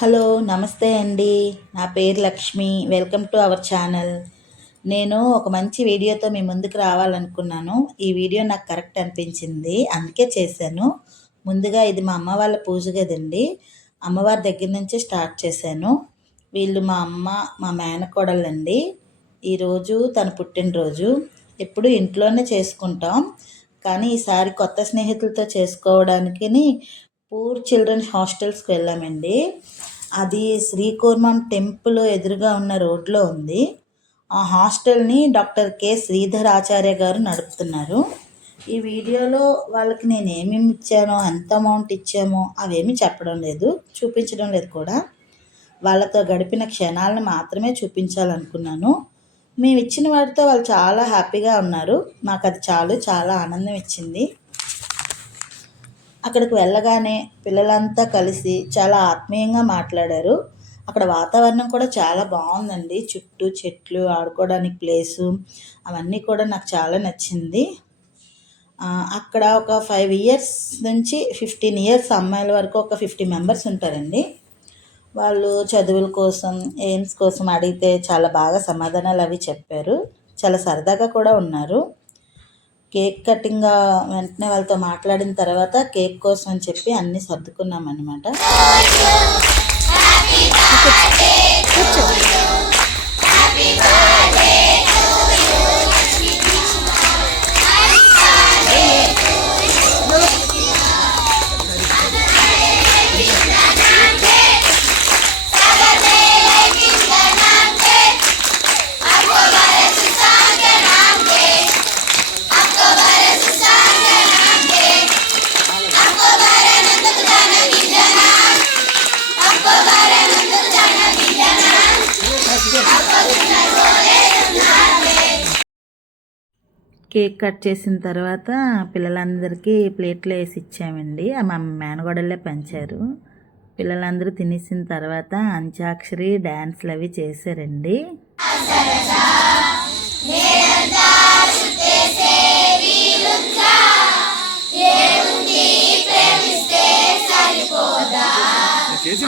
Hello నమస్తే అండి. నా పేరు Lakshmi. Welcome to our channel. నేను ఒక మంచి వీడియోతో మీ ముందుకు రావాలనుకున్నాను. ఈ వీడియో నాకు కరెక్ట్ అనిపించింది. అందుకే చేశాను. ముందుగా ఇది మా అమ్మ వాళ్ళ పూజ గదండి అమ్మవారి దగ్గర నుంచే స్టార్ట్ చేశాను. వీళ్ళు మా అమ్మ మా మేనకోడళ్ళండి ఈరోజు తన పుట్టినరోజు. ఎప్పుడు ఇంట్లోనే చేసుకుంటాం. కానీ ఈసారి కొత్త స్నేహితులతో చేసుకోవడానికి పూర్ చిల్డ్రన్స్ హాస్టల్స్కి వెళ్ళామండి. అది శ్రీకూర్మం టెంపుల్ ఎదురుగా ఉన్న రోడ్లో ఉంది. ఆ హాస్టల్ని డాక్టర్ కె. శ్రీధర్ ఆచార్య గారు నడుపుతున్నారు. ఈ వీడియోలో వాళ్ళకి నేను ఏమేమి ఇచ్చానో ఎంత అమౌంట్ ఇచ్చామో అవేమీ చెప్పడం లేదు చూపించడం లేదు కూడా. వాళ్ళతో గడిపిన క్షణాలను మాత్రమే చూపించాలనుకున్నాను. మేము ఇచ్చిన వాటితో వాళ్ళు చాలా హ్యాపీగా ఉన్నారు. మాకు అది చాలు చాలా ఆనందం ఇచ్చింది. అక్కడికి వెళ్ళగానే పిల్లలంతా కలిసి చాలా ఆత్మీయంగా మాట్లాడారు. అక్కడ వాతావరణం కూడా చాలా బాగుందండి. చుట్టూ చెట్లు ఆడుకోవడానికి ప్లేసు అవన్నీ కూడా నాకు చాలా నచ్చింది. అక్కడ ఒక ఫైవ్ ఇయర్స్ నుంచి ఫిఫ్టీన్ ఇయర్స్ అమ్మాయిల వరకు ఒక ఫిఫ్టీ మెంబర్స్ ఉంటారండి. వాళ్ళు చదువుల కోసం ఎయిమ్స్ కోసం అడిగితే చాలా బాగా సమాధానాలు అవి చెప్పారు. చాలా సరదాగా కూడా ఉన్నారు. కేక్ కటింగ్ వెంటనే వాళ్ళతో మాట్లాడిన తర్వాత కేక్ కోసం అని చెప్పి అన్నీ సర్దుకున్నాం అనమాట కేక్ కట్ చేసిన తర్వాత పిల్లలందరికీ ప్లేట్లో వేసి ఇచ్చామండి. మా మేనగోడలే పంచారు. పిల్లలందరూ తినేసిన తర్వాత అంత్యాక్షరి డ్యాన్స్లు అవి చేశారండి. చేసి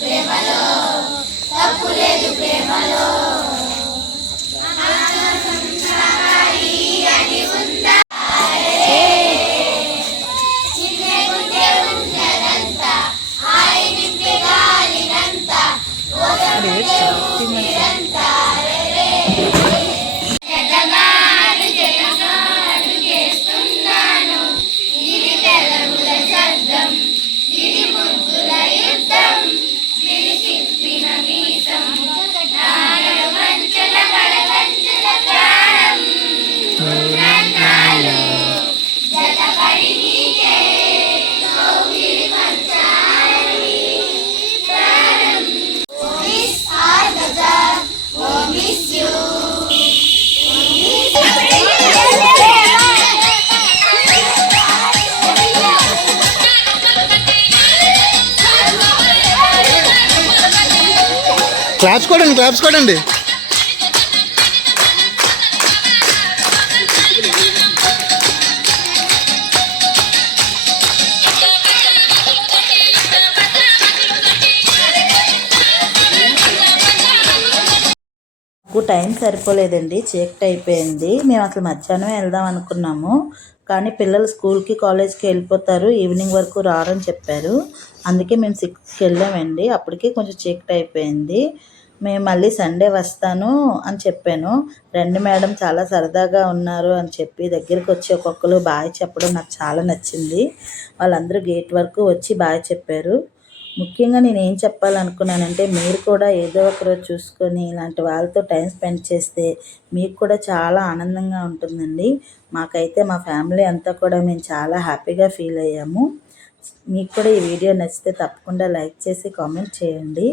ప్రేమలో తప్పు లేదు ప్రేమలో. క్లాప్స్ కొడండి క్లాప్స్ కొడండి నాకు టైం సరిపోలేదండి చీకటి అయిపోయింది. మేము అసలు మధ్యాహ్నం వెళ్దాం అనుకున్నాము. కానీ పిల్లలు స్కూల్కి కాలేజ్కి వెళ్ళిపోతారు. ఈవినింగ్ వరకు రారని చెప్పారు. అందుకే మేము సిక్స్కి వెళ్ళామండి. అప్పటికే కొంచెం చీకటి అయిపోయింది. మేము మళ్ళీ సండే వస్తాను అని చెప్పాను. రండి మేడం చాలా సరదాగా ఉన్నారు అని చెప్పి దగ్గరికి వచ్చి ఒక్కొక్కరు బాయ్ చెప్పడం నాకు చాలా నచ్చింది. వాళ్ళందరూ గేట్ వరకు వచ్చి బాయ్ చెప్పారు. ముఖ్యంగా నేను ఏం చెప్పాలనుకున్నానంటే మీరు కూడా ఏదో ఒకరోజు చూసుకొని ఇలాంటి వాళ్ళతో టైం స్పెండ్ చేస్తే మీకు కూడా చాలా ఆనందంగా ఉంటుందండి. మాకైతే మా ఫ్యామిలీ అంతా కూడా మేము చాలా హ్యాపీగా ఫీల్ అయ్యాము. మీకు కూడా ఈ వీడియో నచ్చితే తప్పకుండా లైక్ చేసి కామెంట్ చేయండి.